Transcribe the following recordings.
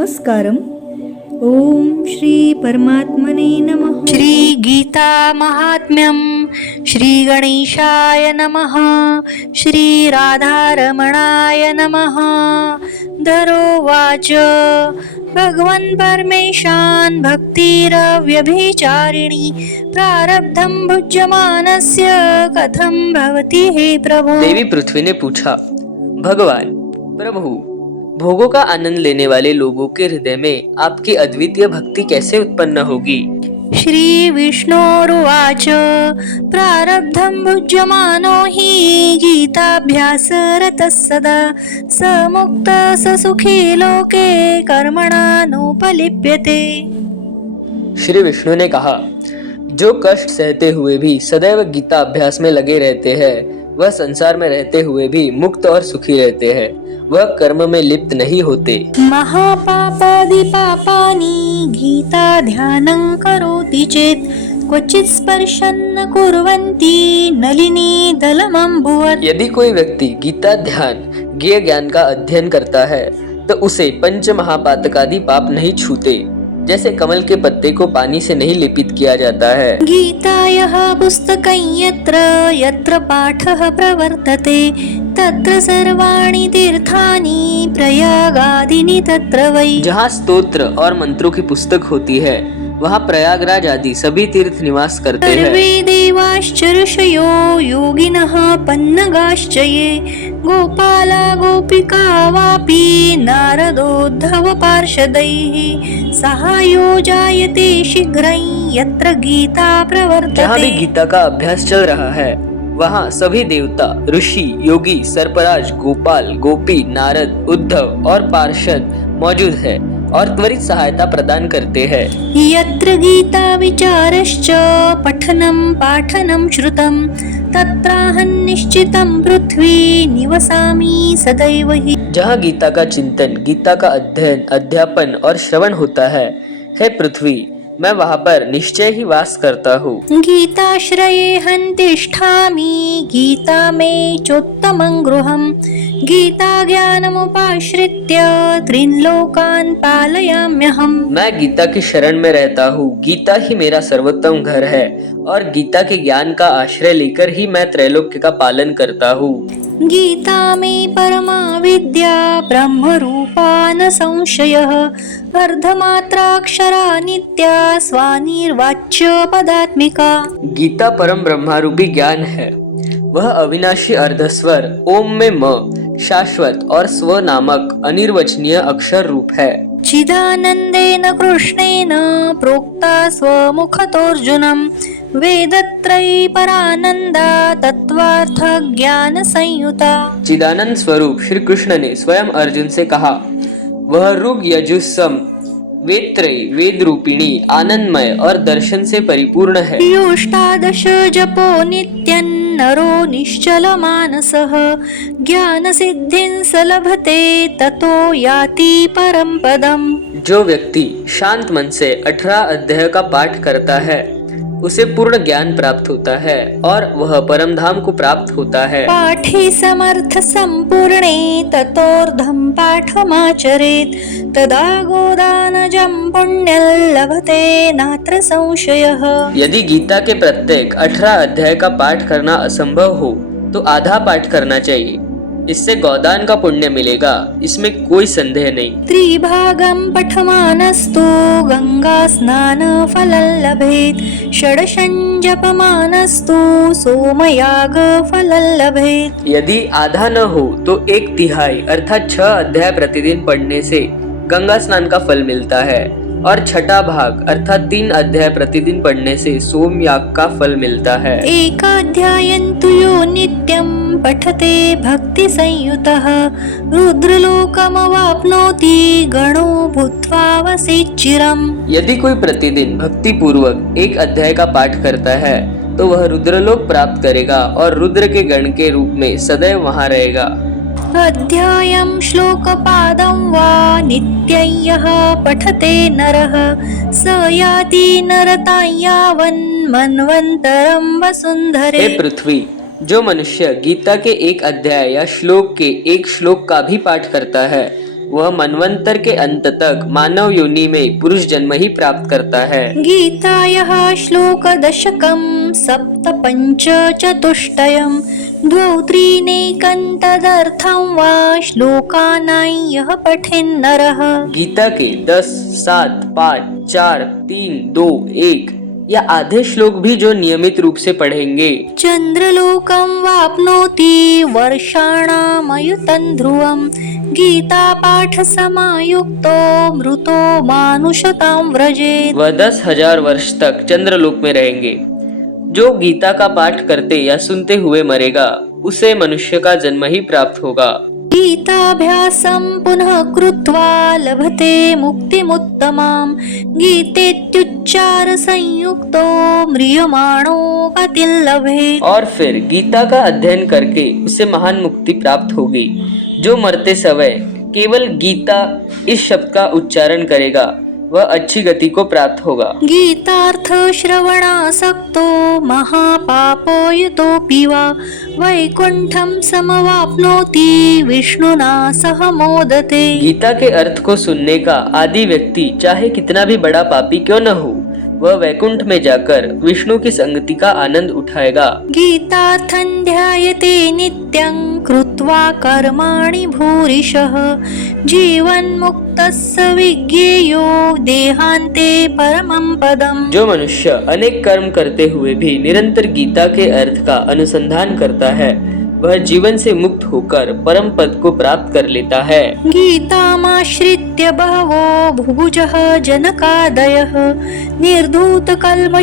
नमस्कारम. ओम श्री परमात्मने नमः. श्री गीता महात्म्यम. श्री गणेशाय नमः. श्री राधारमणाय नमः. धरोवाच भगवन् परमेशान् भक्तिरव्यभिचारिणी प्रारब्धं भुज्यमानस्य कथं भवति हे प्रभु. देवी पृथ्वी ने पूछा, भगवान प्रभु, भोगों का आनंद लेने वाले लोगों के हृदय में आपकी अद्वितीय भक्ति कैसे उत्पन्न होगी. श्री विष्णोरुवाच प्रारब्धं भुज्यमानो हि गीताभ्यासरतः सदा स मुक्तः स सुखी लोके कर्मणा नोपलिप्यते. श्री विष्णु ने कहा, जो कष्ट सहते हुए भी सदैव गीता अभ्यास में लगे रहते हैं वह संसार में रहते हुए भी मुक्त और सुखी रहते हैं. वह कर्म में लिप्त नहीं होते. महापापादि पापानि गीता ध्यानं करोति चेत् क्वचित् स्पर्शं न कुर्वन्ति नलिनी दलमम्बुवत्. यदि कोई व्यक्ति गीता ध्यान ज्ञेय ज्ञान का अध्ययन करता है तो उसे पंच महापातकादि पाप नहीं छूते, जैसे कमल के पत्ते को पानी से नहीं लेपित किया जाता है. गीतायाः पुस्तकं यत्र यत्र पाठः प्रवर्तते तत्र सर्वाणि तीर्थानि प्रयागादीनि तत्र वै. जहाँ स्तोत्र और मंत्रों की पुस्तक होती है वहाँ प्रयागराज आदि सभी तीर्थ निवास करते हैं. सर्वे देवाश्च ऋषयो योगिनः पन्नगाश्च ये गोपाला गोपिका वापि नारदोद्धव पार्षदैः सहायो जायते शीघ्रं यत्र गीता प्रवर्तते. जहाँ भी गीता का अभ्यास चल रहा है वहाँ सभी देवता, ऋषि, योगी, सर्पराज, गोपाल, गोपी, नारद, उद्धव और पार्षद मौजूद है और त्वरित सहायता प्रदान करते हैं. यत्र गीता विचारश्च पठनं पाठनं श्रुतं तत्राहं निश्चितं पृथ्वी निवसामि सदैव हि. जहाँ गीता का चिंतन, गीता का अध्ययन, अध्यापन और श्रवण होता है, हे पृथ्वी, मैं वहाँ पर निश्चय ही वास करता हूँ. गीताश्रयेऽहं तिष्ठामि गीता मे चोत्तमं गृहं गीता ज्ञानमुपाश्रित्य त्रीन् लोकान् पालयाम्यहम्. मैं गीता की शरण में रहता हूँ. गीता ही मेरा सर्वोत्तम घर है और गीता के ज्ञान का आश्रय लेकर ही मैं त्रैलोक्य का पालन करता हूँ. गीता मे परमा विद्या ब्रह्मरूपा न संशयः अर्धमात्राक्षरा नित्या स्वानिर्वाच्य पदात्मिका. गीता परम ब्रह्मारूपी ज्ञान है. वह अविनाशी अर्धस्वर ओम में म शाश्वत और स्व नामक अनिर्वचनीय अक्षर रूप है. चिदानन्देन कृष्णेन प्रोक्ता स्वमुखतोऽर्जुनं वेदत्रयी परानन्दा तत्त्वार्थ ज्ञान संयुता. चिदानंद स्वरूप श्री कृष्ण ने स्वयं अर्जुन से कहा, वह ऋग यजुः सम वेदत्रयी वेद रूपिणी आनंदमय और दर्शन से परिपूर्ण है. योष्टादश जपो नित्यं नरो निश्चल मानसः ज्ञान सिद्धिं स लभते ततो याति परम पदम. जो व्यक्ति शांत मन से 18 अध्याय का पाठ करता है उसे पूर्ण ज्ञान प्राप्त होता है और वह परम धाम को प्राप्त होता है. पाठे समर्थ संपूर्णे ततोर्धं पाठमाचरेत् तदा गोदानजं पुण्यं लभते नात्र संशयः. यदि गीता के प्रत्येक 18 अध्याय का पाठ करना असंभव हो तो आधा पाठ करना चाहिए. इससे गोदान का पुण्य मिलेगा, इसमें कोई संदेह नहीं. त्रिभागं पठमानस्तु गंगा स्नान फलं लभेत् षडशं जपमानस्तु सोमयाग फलं लभेत्. यदि आधा न हो तो 1/3 अर्थात 6 अध्याय प्रतिदिन पढ़ने से गंगा स्नान का फल मिलता है और छठा भाग अर्थात 3 अध्याय प्रतिदिन पढ़ने से सोमयाग का फल मिलता है. एकाध्यायं तु यो नित्यं पठते भक्ति संयुतः रुद्रलोकमवाप्नोति गणो भूत्वा वसेत् चिरम्. यदि कोई प्रतिदिन भक्ति पूर्वक 1 अध्याय का पाठ करता है तो वह रुद्रलोक प्राप्त करेगा और रुद्र के गण के रूप में सदैव वहाँ रहेगा. अध्यायं श्लोकपादं वा नित्यं यः पठते नरः स याति नरतां यावन् मन्वन्तरं वसुन्धरे. हे पृथ्वी, जो मनुष्य गीता के 1 अध्याय या श्लोक के 1 श्लोक का भी पाठ करता है वह मनवंतर के अंत तक मानव योनि में पुरुष जन्म ही प्राप्त करता है। गीतायाः श्लोकदशकं सप्तपञ्चचतुष्टयं द्वौ त्रीणेकं तदर्थं वा श्लोकानां यः पठेन्नरः। गीता के 10, 7, 5, 4, 3, 2, 1 या आधे श्लोक भी जो नियमित रूप से पढ़ेंगे चंद्रलोकं वाप्नोति वर्षाणामयुतं ध्रुवं गीता पाठ समायुक्तो मृतो मानुषतां व्रजेत्। वह 10,000 वर्ष तक चंद्रलोक में रहेंगे। जो गीता का पाठ करते या सुनते हुए मरेगा उसे मनुष्य का जन्म ही प्राप्त होगा। गीताभ्यासं पुनः कृत्वा लभते मुक्तिमुत्तमां गीतेत्युच्चार संयुक्तो म्रियमाणो गतिं लभेत्। और फिर गीता का अध्ययन करके उसे महान मुक्ति प्राप्त होगी। जो मरते समय केवल गीता इस शब्द का उच्चारण करेगा वह अच्छी गति को प्राप्त होगा। गीतार्थ श्रवणासक्तो महापापो युतोऽपि वा वैकुंठं समवाप्नोति विष्णुना सह मोदते। गीता के अर्थ को सुनने का आदि व्यक्ति चाहे कितना भी बड़ा पापी क्यों न हो वह वैकुंठ में जाकर विष्णु की संगति का आनंद उठाएगा। गीतार्थं ध्यायते नित्यं कृत्वा कर्माणि भूरिशः जीवन्मुक्तस्य विज्ञेयो देहान्ते परमं पदम्। जो मनुष्य अनेक कर्म करते हुए भी निरंतर गीता के अर्थ का अनुसंधान करता है वह जीवन से मुक्त होकर परम पद को प्राप्त कर लेता है। गीतामाश्रित्य बहवो भुभुजः जनकादयः निर्धूतकल्मषालोके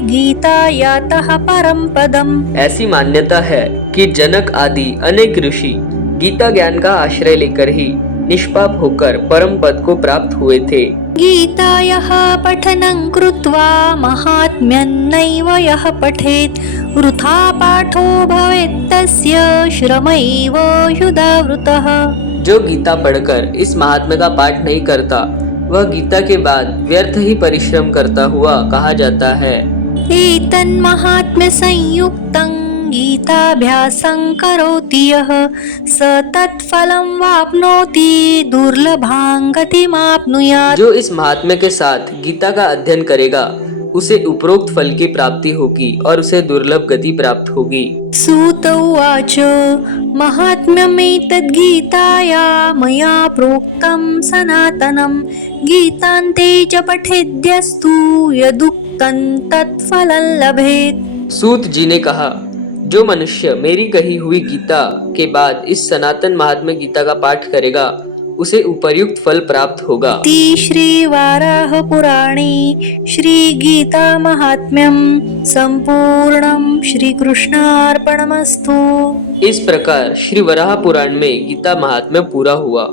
गीतायातः परम पदम्। ऐसी मान्यता है कि जनक आदि अनेक ऋषि गीता ज्ञान का आश्रय लेकर ही निष्पाप होकर परम पद को प्राप्त हुए थे। गीतायाः पठनं कृत्वा महात्म्यं नैव यः पठेत् वृथा पाठो भवेत् तस्य श्रमैव युधावृतः। जो गीता पढ़कर इस महात्म्य का पाठ नहीं करता वह गीता के बाद व्यर्थ ही परिश्रम करता हुआ कहा जाता है। एतन्महात्म्य संयुक्तं गीताभ्यासं करोति यः स तत्फलं वाप्नोति दुर्लभां गतिमाप्नुयात्। जो इस महात्म्य के साथ गीता का अध्ययन करेगा उसे उपरोक्त फल की प्राप्ति होगी और उसे दुर्लभ गति प्राप्त होगी। सूत उवाच महात्म्यमेतद् गीताया मया प्रोक्तं सनातनं गीतान्ते च पठेद्यस्तु यदुक्तं तत्फलं लभेत्। सूत जी ने कहा जो मनुष्य मेरी कही हुई गीता के बाद इस सनातन महात्म्य गीता का पाठ करेगा उसे उपर्युक्त फल प्राप्त होगा। श्री वाराह पुराणे श्री गीता महात्म्यम संपूर्णम श्री कृष्णार्पणमस्तु। इस प्रकार श्री वराह पुराण में गीता महात्म्य पूरा हुआ।